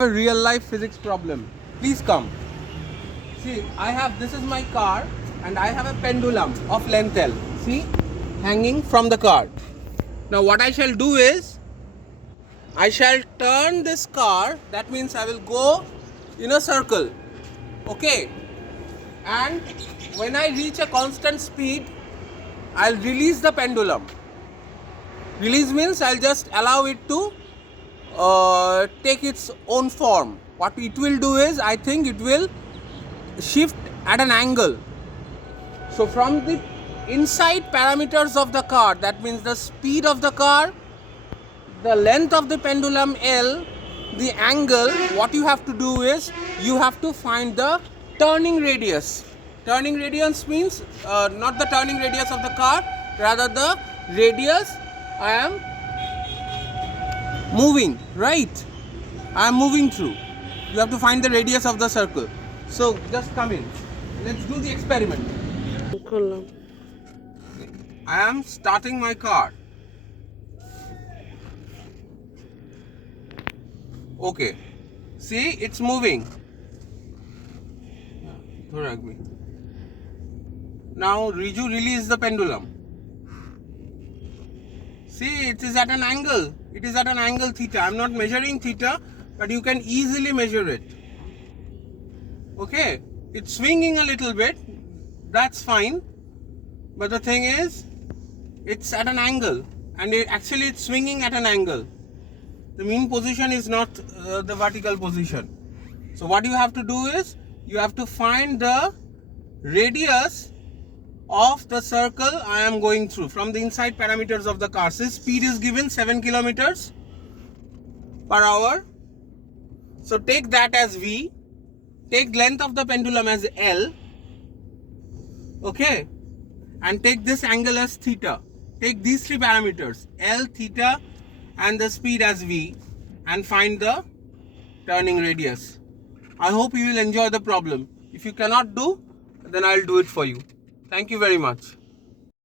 A real life physics problem. Please come. See, this is my car and I have a pendulum of length L. See, hanging from the car. Now what I shall do is, I shall turn this car, that means I will go in a circle. Okay. And when I reach a constant speed, I'll release the pendulum. Release means I'll just allow it to take its own form. What it will do is, I think it will shift at an angle. So from the inside parameters of the car, that means the speed of the car, the length of the pendulum L, the angle, what you have to do is, you have to find the turning radius. Turning radius means not the turning radius of the car, rather the radius I am moving, right? I am moving through. You have to find the radius of the circle. So just come in. Let's do the experiment. I am starting my car. Okay. See, it's moving. Now Riju release the pendulum. See, it is at an angle. It is at an angle theta. I am not measuring theta, but you can easily measure it. Okay, it's swinging a little bit. That's fine. But the thing is, it's at an angle, and it's swinging at an angle. The mean position is not the vertical position. So what you have to do is, you have to find the radius of the circle I am going through from the inside parameters of the car. Since speed is given 7 kilometers per hour, so take that as V, take length of the pendulum as L, okay, and take this angle as theta. Take these three parameters, L, theta and the speed as V, and find the turning radius. I hope you will enjoy the problem. If you cannot do, then I will do it for you. Thank you very much.